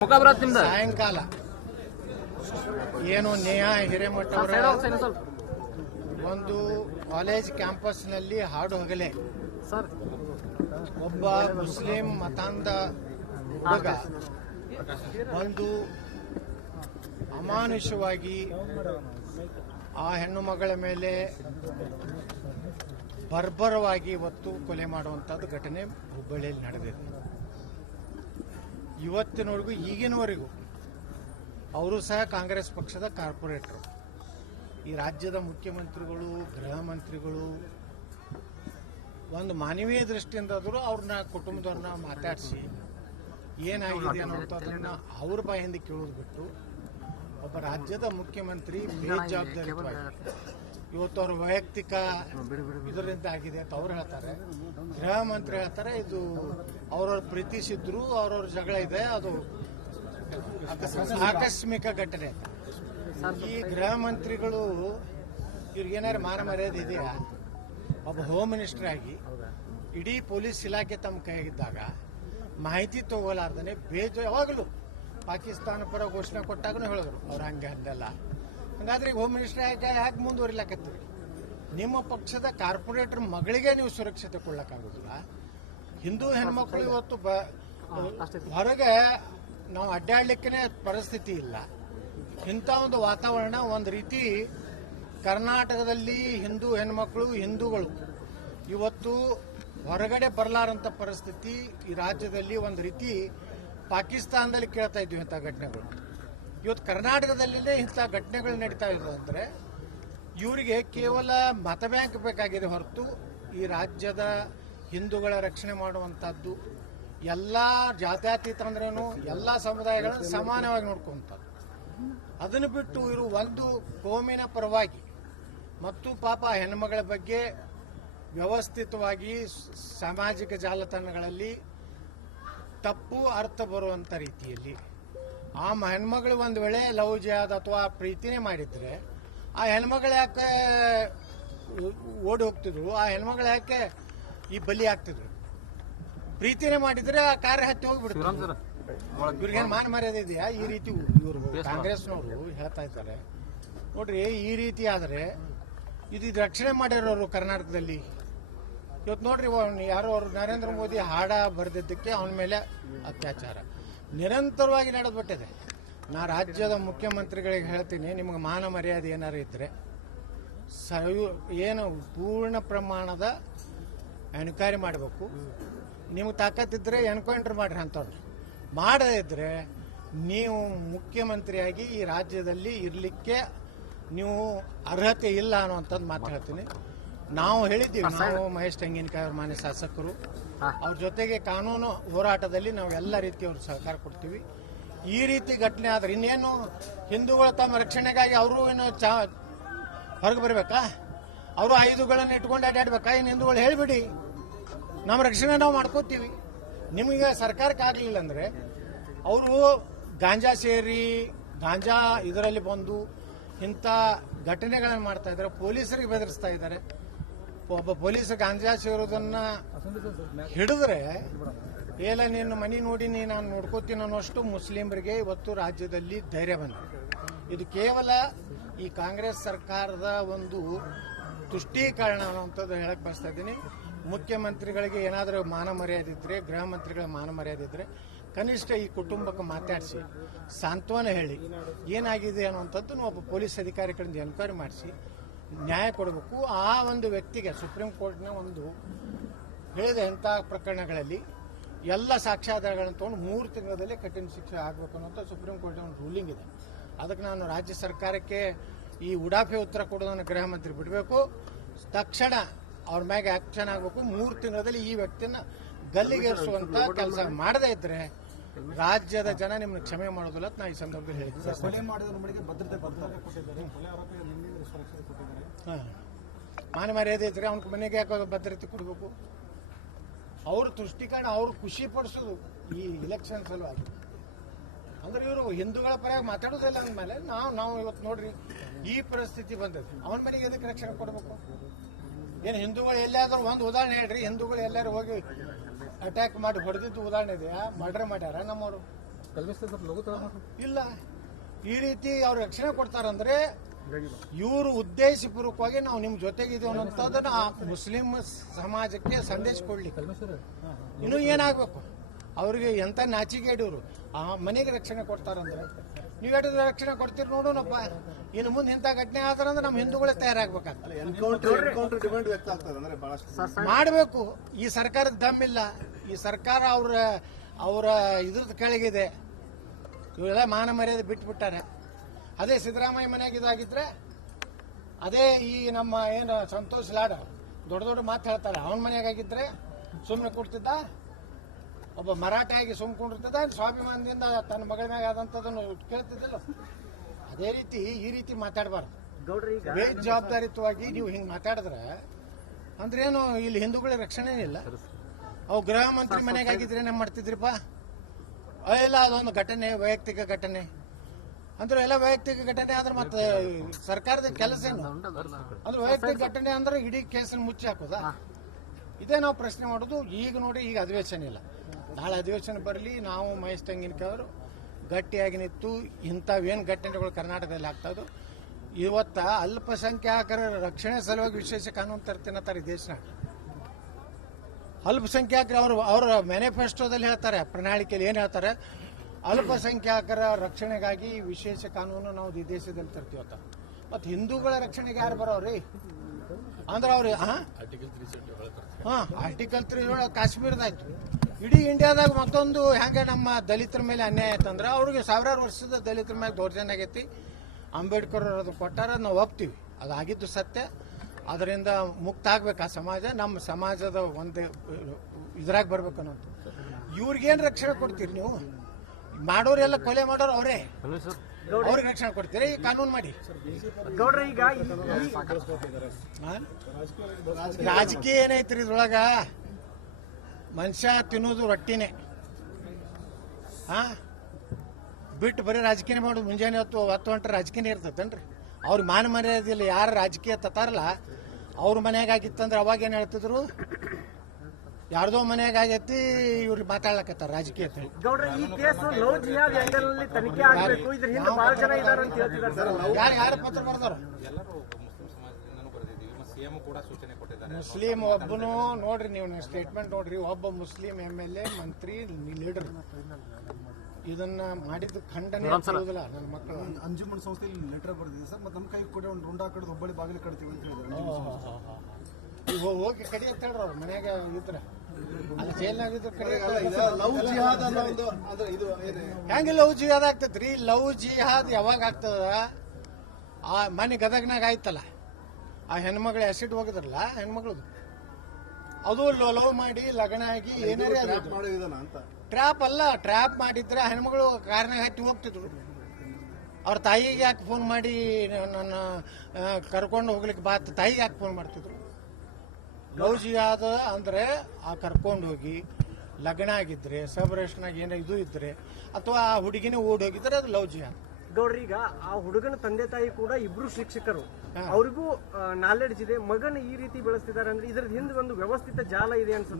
ಸಾಯಂಕಾಲ ಏನು ನೇಹಾ ಹಿರೇಮಠ ಅವರ ಒಂದು ಕಾಲೇಜ್ ಕ್ಯಾಂಪಸ್ನಲ್ಲಿ ಹಾಡು ಹಗಲೇ ಒಬ್ಬ ಮುಸ್ಲಿಂ ಮತಾಂಧ ಹುಡುಗ ಒಂದು ಅಮಾನುಷವಾಗಿ ಆ ಹೆಣ್ಣು ಮಗಳ ಮೇಲೆ ಬರ್ಬರವಾಗಿ ಇವತ್ತು ಕೊಲೆ ಮಾಡುವಂಥದ್ದು ಘಟನೆ ಹುಬ್ಬಳ್ಳಿಯಲ್ಲಿ ನಡೆದಿದೆ. ಇವತ್ತಿನವರೆಗೂ ಈಗಿನವರೆಗೂ ಅವರು ಸಹ ಕಾಂಗ್ರೆಸ್ ಪಕ್ಷದ ಕಾರ್ಪೊರೇಟರು, ಈ ರಾಜ್ಯದ ಮುಖ್ಯಮಂತ್ರಿಗಳು, ಗೃಹ ಮಂತ್ರಿಗಳು ಒಂದು ಮಾನವೀಯ ದೃಷ್ಟಿಯಿಂದಾದರೂ ಅವ್ರನ್ನ ಕುಟುಂಬದವ್ರನ್ನ ಮಾತಾಡಿಸಿ ಏನಾಗಿದೆ ಅನ್ನೋಂಥದ್ದನ್ನ ಅವ್ರ ಬಾಯಿಂದ ಕೇಳೋದು ಬಿಟ್ಟು ಒಬ್ಬ ರಾಜ್ಯದ ಮುಖ್ಯಮಂತ್ರಿ ಬೇಜವಾಬ್ದಾರಿತವಾಗಿ ಇವತ್ತು ಅವ್ರ ವೈಯಕ್ತಿಕ ಇದರಿಂದ ಆಗಿದೆ ಅಂತ ಅವ್ರು ಹೇಳ್ತಾರೆ, ಗೃಹ ಮಂತ್ರಿ ಹೇಳ್ತಾರೆ ಇದು ಅವ್ರವ್ರ ಪ್ರೀತಿಸಿದ್ರು, ಅವ್ರವ್ರ ಜಗಳ ಇದೆ, ಅದು ಆಕಸ್ಮಿಕ ಘಟನೆ. ಈ ಗೃಹ ಮಂತ್ರಿಗಳು ಇವ್ರಿಗೇನಾದ್ರು ಮಾನ ಮರ್ಯಾದೆ ಇದೆಯಾ? ಒಬ್ಬ ಹೋಮ್ ಮಿನಿಸ್ಟರ್ ಆಗಿ ಇಡೀ ಪೊಲೀಸ್ ಇಲಾಖೆ ತಮ್ಮ ಕೈಯಾಗಿದ್ದಾಗ ಮಾಹಿತಿ ತಗೋಲಾರ್ದೇ ಯಾವಾಗಲೂ ಪಾಕಿಸ್ತಾನ ಪರ ಘೋಷಣೆ ಕೊಟ್ಟಾಗೂ ಹೇಳಿದ್ರು ಅವ್ರು ಹಂಗೆಲ್ಲ. ಹಾಗಾದ್ರೆ ಹೋಮ್ ಮಿನಿಸ್ಟರ್ ಯಾಕೆ ಮುಂದುವರಿಲಾಕತ್ತೀರಿ? ನಿಮ್ಮ ಪಕ್ಷದ ಕಾರ್ಪೊರೇಟರ್ ಮಗಳಿಗೆ ನೀವು ಸುರಕ್ಷತೆ ಕೊಡ್ಲಕ್ಕಾಗೋದಿಲ್ಲ. ಹಿಂದೂ ಹೆಣ್ಮಕ್ಳು ಇವತ್ತು ಹೊರಗೆ ನಾವು ಅಡ್ಡಾಡ್ಲಿಕ್ಕೆ ಪರಿಸ್ಥಿತಿ ಇಲ್ಲ. ಇಂಥ ಒಂದು ವಾತಾವರಣ ಒಂದು ರೀತಿ ಕರ್ನಾಟಕದಲ್ಲಿ ಹಿಂದೂ ಹೆಣ್ಮಕ್ಳು ಹಿಂದೂಗಳು ಇವತ್ತು ಹೊರಗಡೆ ಬರಲಾರಂಥ ಪರಿಸ್ಥಿತಿ ಈ ರಾಜ್ಯದಲ್ಲಿ ಒಂದು ರೀತಿ ಪಾಕಿಸ್ತಾನದಲ್ಲಿ ಕೇಳ್ತಾ ಇದ್ವಿ ಇಂಥ ಘಟನೆಗಳು. ಇವತ್ತು ಕರ್ನಾಟಕದಲ್ಲಿನೇ ಇಂಥ ಘಟನೆಗಳು ನಡೀತಾ ಇರೋದು ಅಂದರೆ ಇವರಿಗೆ ಕೇವಲ ಮತ ಬ್ಯಾಂಕ್ ಬೇಕಾಗಿದೆ ಹೊರತು ಈ ರಾಜ್ಯದ ಹಿಂದೂಗಳ ರಕ್ಷಣೆ ಮಾಡುವಂಥದ್ದು, ಎಲ್ಲ ಜಾತ್ಯತೀತ ಅಂದ್ರೇನು ಎಲ್ಲ ಸಮುದಾಯಗಳನ್ನು ಸಮಾನವಾಗಿ ನೋಡ್ಕೊಂಥದ್ದು. ಅದನ್ನು ಬಿಟ್ಟು ಇವರು ಒಂದು ಕೋಮಿನ ಪರವಾಗಿ ಮತ್ತು ಪಾಪ ಹೆಣ್ಮಗಳ ಬಗ್ಗೆ ವ್ಯವಸ್ಥಿತವಾಗಿ ಸಾಮಾಜಿಕ ಜಾಲತಾಣಗಳಲ್ಲಿ ತಪ್ಪು ಅರ್ಥ ಬರುವಂಥ ರೀತಿಯಲ್ಲಿ ಆ ಹೆಣ್ಮಗಳು ಒಂದು ವೇಳೆ ಲವ್ ಜಿಹಾದ್ ಅಥವಾ ಪ್ರೀತಿನೇ ಮಾಡಿದ್ರೆ ಆ ಹೆಣ್ಮಗಳು ಯಾಕೆ ಓಡಿ ಹೋಗ್ತಿದ್ರು? ಆ ಹೆಣ್ಮಗಳು ಯಾಕೆ ಈ ಬಲಿ ಆಗ್ತಿದ್ರು? ಪ್ರೀತಿನೇ ಮಾಡಿದ್ರೆ ಆ ಕಾರ್ಯ ಹತ್ತಿ ಹೋಗ್ಬಿಡ್ತಾರೆ. ಇವ್ರಿಗೇನು ಮಾನ ಮರ್ಯಾದೆ ಇದೆಯಾ? ಈ ರೀತಿ ಇವರು ಕಾಂಗ್ರೆಸ್ನವರು ಹೇಳ್ತಾ ಇದ್ದಾರೆ ನೋಡ್ರಿ. ಈ ರೀತಿ ಆದರೆ ಇದು ರಕ್ಷಣೆ ಮಾಡಿರೋರು ಕರ್ನಾಟಕದಲ್ಲಿ ಇವತ್ತು ನೋಡ್ರಿ, ಯಾರೋ ಅವರು ನರೇಂದ್ರ ಮೋದಿ ಹಾಡ ಬರೆದಿದ್ದಕ್ಕೆ ಅವನ ಮೇಲೆ ಅತ್ಯಾಚಾರ ನಿರಂತರವಾಗಿ ನಡೆದ್ಬಿಟ್ಟಿದೆ. ನಾ ರಾಜ್ಯದ ಮುಖ್ಯಮಂತ್ರಿಗಳಿಗೆ ಹೇಳ್ತೀನಿ, ನಿಮಗೆ ಮಾನ ಮರ್ಯಾದೆ ಏನಾರು ಇದ್ರೆ ಏನು ಪೂರ್ಣ ಪ್ರಮಾಣದ ಎನ್ಕ್ವೈರಿ ಮಾಡಬೇಕು. ನಿಮ್ಗೆ ತಾಕತ್ತಿದ್ರೆ ಎನ್ಕೌಂಟರ್ ಮಾಡ್ರಿ ಅಂತವ್ರು. ಮಾಡದೇ ಇದ್ರೆ ನೀವು ಮುಖ್ಯಮಂತ್ರಿಯಾಗಿ ಈ ರಾಜ್ಯದಲ್ಲಿ ಇರಲಿಕ್ಕೆ ನೀವು ಅರ್ಹತೆ ಇಲ್ಲ ಅನ್ನುವಂಥದ್ದು ಮಾತು ಹೇಳ್ತೀನಿ. ನಾವು ಹೇಳಿದ್ದೀವಿ, ನಾವು ಮಹೇಶ್ ತೆಂಗಿನಕಾಯಿ ಅವ್ರ ಮಾನ್ಯ ಶಾಸಕರು, ಅವ್ರ ಜೊತೆಗೆ ಕಾನೂನು ಹೋರಾಟದಲ್ಲಿ ನಾವು ಎಲ್ಲ ರೀತಿಯವ್ರ ಸಹಕಾರ ಕೊಡ್ತೀವಿ. ಈ ರೀತಿ ಘಟನೆ ಆದ್ರೆ ಇನ್ನೇನು ಹಿಂದೂಗಳು ತಮ್ಮ ರಕ್ಷಣೆಗಾಗಿ ಅವರು ಏನು ಹೊರಗೆ ಬರಬೇಕಾ? ಅವರು ಆಯುಧಗಳನ್ನು ಇಟ್ಕೊಂಡು ಅಡ್ಡಾಡ್ಬೇಕಾ? ಇನ್ನು ಹಿಂದೂಗಳು ಹೇಳಿಬಿಡಿ, ನಮ್ಮ ರಕ್ಷಣೆ ನಾವು ಮಾಡ್ಕೋತೀವಿ. ನಿಮಗೆ ಸರ್ಕಾರಕ್ಕೆ ಆಗಲಿಲ್ಲ ಅಂದರೆ ಅವರು ಗಾಂಜಾ ಸೇರಿ ಗಾಂಜಾ ಇದರಲ್ಲಿ ಬಂದು ಇಂಥ ಘಟನೆಗಳನ್ನು ಮಾಡ್ತಾ ಇದ್ದಾರೆ, ಪೊಲೀಸರಿಗೆ ಬೆದರಿಸ್ತಾ ಇದ್ದಾರೆ. ಒಬ್ಬ ಪೊಲೀಸ್ ಗಾಂಜಾ ಸೇರೋದನ್ನ ಹಿಡಿದ್ರೆ ಏಲ ನಿನ್ನ ಮನೆ ನೋಡಿ ನಾನು ನೋಡ್ಕೋತೀನಿ ಅನ್ನೋಷ್ಟು ಮುಸ್ಲಿಮರಿಗೆ ಇವತ್ತು ರಾಜ್ಯದಲ್ಲಿ ಧೈರ್ಯ ಬಂದಿದೆ. ಇದು ಕೇವಲ ಈ ಕಾಂಗ್ರೆಸ್ ಸರ್ಕಾರದ ಒಂದು ತುಷ್ಟೀಕರಣ ಅನ್ನುವಂಥದ್ದು ಹೇಳಕ್ ಬಯಸ್ತಾ ಇದ್ದೀನಿ. ಮುಖ್ಯಮಂತ್ರಿಗಳಿಗೆ ಏನಾದರೂ ಮಾನ ಮರ್ಯಾದೆ ಇದ್ರೆ, ಗೃಹ ಮಂತ್ರಿಗಳ ಮಾನ ಮರ್ಯಾದೆ ಇದ್ರೆ ಕನಿಷ್ಠ ಈ ಕುಟುಂಬಕ್ಕೆ ಮಾತಾಡಿಸಿ ಸಾಂತ್ವನ ಹೇಳಿ ಏನಾಗಿದೆ ಅನ್ನುವಂಥದ್ದು ಒಬ್ಬ ಪೊಲೀಸ್ ಅಧಿಕಾರಿಗಳಿಂದ ಎನ್ಕ್ವೈರಿ ಮಾಡಿಸಿ ನ್ಯಾಯ ಕೊಡಬೇಕು. ಆ ಒಂದು ವ್ಯಕ್ತಿಗೆ ಸುಪ್ರೀಂ ಕೋರ್ಟ್ನ ಒಂದು ಹೇಳಿದ ಇಂಥ ಪ್ರಕರಣಗಳಲ್ಲಿ ಎಲ್ಲ ಸಾಕ್ಷ್ಯಾಧಾರಗಳನ್ನು ತಗೊಂಡು 3 ತಿಂಗಳಲ್ಲಿ ಕಠಿಣ ಶಿಕ್ಷೆ ಆಗಬೇಕು ಅನ್ನೋಂಥ ಸುಪ್ರೀಂ ಕೋರ್ಟ್ನ ಒಂದು ರೂಲಿಂಗ್ ಇದೆ. ಅದಕ್ಕೆ ನಾನು ರಾಜ್ಯ ಸರ್ಕಾರಕ್ಕೆ ಈ ಉಡಾಫೆ ಉತ್ತರ ಕೊಡೋದನ್ನು ಗೃಹ ಮಂತ್ರಿ ಬಿಡಬೇಕು, ತಕ್ಷಣ ಅವ್ರ ಮ್ಯಾಗೆ ಆಕ್ಷನ್ ಆಗಬೇಕು. 3 ತಿಂಗಳಲ್ಲಿ ಈ ವ್ಯಕ್ತಿನ ಗಲ್ಲಿಗೇರಿಸುವಂತ ಕೆಲಸ ಮಾಡದೇ ಇದ್ರೆ ರಾಜ್ಯದ ಜನ ನಿಮ್ಮನ್ನು ಕ್ಷಮೆ ಮಾಡೋದಿಲ್ಲ ಅಂತ ನಾ ಈ ಸಂದರ್ಭದಲ್ಲಿ ಹೇಳಿದ್ದೆ. ಮಾನ ಮರ್ಯಾದೆ ಇದ್ರೆ ಅವನ ಮನೆಗೆ ಯಾಕೆ ಭದ್ರತೆ ಕೊಡಬೇಕು? ಅವ್ರ ತುಷ್ಟೀಕರಣ ಅವ್ರು ಖುಷಿ ಪಡಿಸೋದು ಈ ಇಲೆಕ್ಷನ್ ಸಲುವಾಗಿ. ಅಂದ್ರೆ ಇವರು ಹಿಂದೂಗಳ ಪರವಾಗಿ ಮಾತಾಡೋದಿಲ್ಲ ಅಂದಮೇಲೆ ನಾವು ಇವತ್ತು ನೋಡ್ರಿ ಈ ಪರಿಸ್ಥಿತಿ ಬಂದದ್ದು. ಅವನ ಮನೆಗೆ ಎದಕ್ಕೆ ರಕ್ಷಣೆ ಕೊಡಬೇಕು? ಏನು ಹಿಂದೂಗಳು ಎಲ್ಲಾದ್ರೂ ಒಂದು ಉದಾಹರಣೆ ಹೇಳ್ರಿ, ಹಿಂದೂಗಳು ಎಲ್ಲರೂ ಹೋಗಿ ಅಟ್ಯಾಕ್ ಮಾಡಿ ಹೊಡೆದಿದ್ದು ಉದಾಹರಣೆ ಇದೆಯಾ? ಮರ್ಡರ್ ಮಾಡ್ಯಾರ ನಮ್ಮವರು? ಇಲ್ಲ. ಈ ರೀತಿ ಅವ್ರು ರಕ್ಷಣೆ ಕೊಡ್ತಾರಂದ್ರೆ ಇವರು ಉದ್ದೇಶಪೂರ್ವಕವಾಗಿ ನಾವು ನಿಮ್ಮ ಜೊತೆಗಿದ್ದೀವಿ ಅನ್ನೋಂಥದ್ದನ್ನ ಆ ಮುಸ್ಲಿಂ ಸಮಾಜಕ್ಕೆ ಸಂದೇಶ ಕೊಡ್ಲಿಕ್ಕೆ ಇನ್ನು ಏನಾಗಬೇಕು ಅವ್ರಿಗೆ ಎಂತ ನಾಚಿಗೇಡಿವ್ರು ಆ ಮನೆಗೆ ರಕ್ಷಣೆ ಕೊಡ್ತಾರಂದ್ರೆ ನೀವು ಎಷ್ಟು ರಕ್ಷಣೆ ಕೊಡ್ತೀರಿ ನೋಡೋಣಪ್ಪ. ಇನ್ನು ಮುಂದೆ ಇಂಥ ಘಟನೆ ಆದ್ರಂದ್ರೆ ನಮ್ಮ ಹಿಂದೂಗಳೇ ತಯಾರಾಗಬೇಕಾಗ್ತದೆ. ಮಾಡಬೇಕು. ಈ ಸರ್ಕಾರದ ದಮ್ಮಿಲ್ಲ. ಈ ಸರ್ಕಾರ ಅವರ ಇದ್ರದ್ದು ಕೆಳಗಿದೆ. ಇವೆಲ್ಲ ಮಾನ ಮರ್ಯಾದೆ ಬಿಟ್ಬಿಟ್ಟಾರೆ. ಅದೇ ಸಿದ್ದರಾಮಯ್ಯ ಮನೆಯಾಗ ಇದಾಗಿದ್ರೆ ಅದೇ ಈ ನಮ್ಮ ಏನು ಸಂತೋಷ್ ಲಾಡ್ ದೊಡ್ಡ ದೊಡ್ಡ ಮಾತು ಹೇಳ್ತಾರೆ ಅವನ ಮನೆಯಾಗಿದ್ರೆ ಸುಮ್ಮನೆ ಕೊಡ್ತಿದ್ದ. ಒಬ್ಬ ಮರಾಠ ಆಗಿ ಸುಮ್ಕೊಂಡಿರ್ತದ ಸ್ವಾಭಿಮಾನದಿಂದ ತನ್ನ ಮಗಳ ಮ್ಯಾಗ ಆದಂಥದ್ದನ್ನು ಕೇಳ್ತಿದ್ದಿಲ್ಲ. ಅದೇ ರೀತಿ ಈ ರೀತಿ ಮಾತಾಡಬಾರ್ದು. ಬೇಜವಾಬ್ದಾರಿತ್ವವಾಗಿ ನೀವು ಹಿಂಗೆ ಮಾತಾಡಿದ್ರೆ ಅಂದ್ರೇನು ಇಲ್ಲಿ ಹಿಂದೂಗಳ ರಕ್ಷಣೆ ಇಲ್ಲ. ಅವು ಗೃಹ ಮಂತ್ರಿ ಮನೆಗಾಗಿದ್ರೆ ಏನ್ ಮಾಡ್ತಿದ್ರಿಪ್ಪ? ಇಲ್ಲ ಅದೊಂದು ಘಟನೆ, ವೈಯಕ್ತಿಕ ಘಟನೆ ಅಂದ್ರೆ ಎಲ್ಲ ವೈಯಕ್ತಿಕ ಘಟನೆ ಆದ್ರೆ ಮತ್ತೆ ಸರ್ಕಾರದ ಕೆಲಸ ಏನು ಅಂದ್ರೆ ವೈಯಕ್ತಿಕ ಘಟನೆ ಅಂದ್ರೆ ಇಡೀ ಕೇಸನ್ನು ಮುಚ್ಚಿ ಹಾಕೋದಾ? ಇದೇ ನಾವು ಪ್ರಶ್ನೆ ಮಾಡೋದು. ಈಗ ನೋಡಿ, ಈಗ ಅಧಿವೇಶನ ಇಲ್ಲ, ನಾಳೆ ಅಧಿವೇಶನ ಬರಲಿ. ನಾವು ಮಹೇಶ್ ತೆಂಗಿನಕಾಯಿ ಅವರು ಗಟ್ಟಿಯಾಗಿ ನಿಂತು ಇಂಥವೇನು ಘಟನೆಗಳು ಕರ್ನಾಟಕದಲ್ಲಿ ಆಗ್ತಾಯಿದ್ದು ಇವತ್ತ ಅಲ್ಪಸಂಖ್ಯಾತರ ರಕ್ಷಣೆ ಸಲುವಾಗಿ ವಿಶೇಷ ಕಾನೂನು ತರ್ತೀನತ್ತಾರೆ ಈ ದೇಶನಾಗ. ಅಲ್ಪಸಂಖ್ಯಾತರು ಅವರ ಮ್ಯಾನಿಫೆಸ್ಟೋದಲ್ಲಿ ಹೇಳ್ತಾರೆ, ಪ್ರಣಾಳಿಕೆಯಲ್ಲಿ ಏನು ಹೇಳ್ತಾರೆ, ಅಲ್ಪಸಂಖ್ಯಾತರ ರಕ್ಷಣೆಗಾಗಿ ವಿಶೇಷ ಕಾನೂನು ನಾವು ಈ ದೇಶದಲ್ಲಿ ತರ್ತೀವತ್ತ. ಮತ್ತು ಹಿಂದೂಗಳ ರಕ್ಷಣೆಗೆ ಯಾರು ಬರೋರಿ ಅಂದ್ರೆ ಅವ್ರು ಆರ್ಟಿಕಲ್ 3 ಕಾಶ್ಮೀರದಾಯ್ತು. ಇಡೀ ಇಂಡಿಯಾದಾಗ ಮತ್ತೊಂದು ಹೆಂಗೆ ನಮ್ಮ ದಲಿತರ ಮೇಲೆ ಅನ್ಯಾಯ ಆಯ್ತಂದ್ರೆ ಅವ್ರಿಗೆ ಸಾವಿರಾರು ವರ್ಷದ ದಲಿತರ ಮೇಲೆ ದೌರ್ಜನ್ಯ ಆಗೈತಿ. ಅಂಬೇಡ್ಕರ್ ಅದು ಕೊಟ್ಟಾರ, ನಾವು ಒಪ್ತೀವಿ, ಅದಾಗಿದ್ದು ಸತ್ಯ. ಅದರಿಂದ ಮುಕ್ತ ಆಗ್ಬೇಕು ಆ ಸಮಾಜ. ನಮ್ಮ ಸಮಾಜದ ಒಂದು ಇದ್ರಾಗ ಬರ್ಬೇಕು ಅನ್ನೋದು. ಇವ್ರಿಗೇನು ರಕ್ಷಣೆ ಕೊಡ್ತೀರಿ ನೀವು? ಮಾಡೋರೆಲ್ಲ ಕೊಲೆ ಮಾಡೋರು ಅವರೇ, ಅವ್ರಿಗೆ ರಕ್ಷಣೆ ಕೊಡ್ತೀರಿ? ಈ ಕಾನೂನು ಮಾಡಿ. ಈಗ ರಾಜಕೀಯ ಏನೈತ್ರಿ ಇದ್ರೊಳಗ? ಮನುಷ್ಯ ತಿನ್ನೋದು ರೊಟ್ಟಿನೇ ಬಿಟ್ಟು ಬರೀ ರಾಜಕೀಯ ಮಾಡೋದು. ಮುಂಜಾನೆ ಹೊತ್ತು ಹೊಂಟ್ರೆ ರಾಜಕೀಯ ಇರ್ತೈತೇನ್ರಿ? ಅವ್ರ ಮಾನ ಮರ್ಯಾದಿಲ್ಲ. ಯಾರು ರಾಜಕೀಯ ತತ್ತಾರಲ್ಲ ಅವ್ರ ಮನ್ಯಾಗ ಆಗಿತ್ತಂದ್ರೆ ಅವಾಗ ಏನ್ ಹೇಳ್ತಿದ್ರು, ಯಾರ್ದೋ ಮನ್ಯಾಗ ಆಗೈತಿ ಇವ್ರು ಮಾತಾಡ್ಲಕತ್ತಾರ ರಾಜಕೀಯ. ಯಾರು ಪತ್ರ ಬರ್ದಾರ? ಮುಸ್ಲಿಂ ಒಬ್ಬನು ನೋಡ್ರಿ, ನೀವು ಸ್ಟೇಟ್ಮೆಂಟ್ ನೋಡ್ರಿ, ಒಬ್ಬ ಮುಸ್ಲಿಂ MLA ಮಂತ್ರಿ ಲೀಡರ್ ಇದನ್ನ ಮಾಡಿದ್ದು ಖಂಡನೆ ಆಗುದಿಲ್ಲ. ನನ್ನ ಮಕ್ಕಳು ಅಂಜುಮನ್ ಸಂಸ್ಥೆಯಲ್ಲಿ ಲೆಟರ್ ಬರ್ದಿದೆ ಸರ್, ಮತ್ತೆ ನಮ್ಮ ಕೈ ಕೂಡ ಒಂದು ರುಂಡ ಕಡ್ದು ಒಬ್ಬಳಿ ಬಾಗಿಲು ಕಡ್ತೀವಿ ಅಂತ ಹೇಳಿದ್ರು. ಹೋಗಿ ಕಡಿ ಅಂತ ಹೇಳ್ರ ಅವ್ರ ಮನ್ಯಾಗ ಇದ್ರ ಅಲ್ಲಿ ಜೈಲ್ನಾಗಿದ್ರು ಕಡಿ. ಹೆಂಗೆ ಲವ್ ಜಿಹಾದ್ ಆಗ್ತೈತ್ರಿ? ಲವ್ ಜಿಹಾದ್ ಯಾವಾಗ ಆಗ್ತದ? ಆ ಮನೆ ಗದಗ್ನಾಗ ಆಯ್ತಲ್ಲ, ಆ ಹೆಣ್ಮಗಳು ಆಸಿಡ್ ಹೋಗಿದ್ರಲ್ಲ ಹೆಣ್ಮಗಳದು, ಅದು ಲವ್ ಮಾಡಿ ಲಗ್ನ ಆಗಿ ಏನಾರೇ ಟ್ರ್ಯಾಪ್ ಅಲ್ಲ. ಟ್ರ್ಯಾಪ್ ಮಾಡಿದ್ರೆ ಹೆಣ್ಮಗಳು ಕಾರ್ನಾಗ ಹತ್ತಿ ಹೋಗ್ತಿದ್ರು. ಅವ್ರ ತಾಯಿಗೆ ಯಾಕೆ ಫೋನ್ ಮಾಡಿ ನನ್ನ ಕರ್ಕೊಂಡು ಹೋಗ್ಲಿಕ್ಕೆ ಬಾತ್ ತಾಯಿಗೆ ಯಾಕೆ ಫೋನ್ ಮಾಡ್ತಿದ್ರು? ಲವ್ ಜಿಹಾದ್ ಅಂದ್ರೆ ಆ ಕರ್ಕೊಂಡು ಹೋಗಿ ಲಗ್ನ ಆಗಿದ್ರೆ, ಸೆಲೆಬ್ರೇಷನ್ ಏನೋ ಇದು ಇದ್ರೆ, ಅಥವಾ ಆ ಹುಡುಗಿನೇ ಓಡಿ ಹೋಗಿದ್ರೆ ಅದು ಲವ್ ಜಿಹಾದ್. ಗೌಡ್ರಿ, ಈಗ ಆ ಹುಡುಗನ ತಂದೆ ತಾಯಿ ಕೂಡ ಇಬ್ರು ಶಿಕ್ಷಕರು, ಅವ್ರಿಗೂ ನಾಲೆಡ್ಜ್ ಇದೆ. ಮಗನ ಈ ರೀತಿ ಬೆಳೆಸ್ತಿದ್ದಾರೆ ಅಂದ್ರೆ ಇದ್ರ ಹಿಂದೆ ಒಂದು ವ್ಯವಸ್ಥಿತ ಜಾಲ ಇದೆ ಅನ್ಸುತ್ತೆ.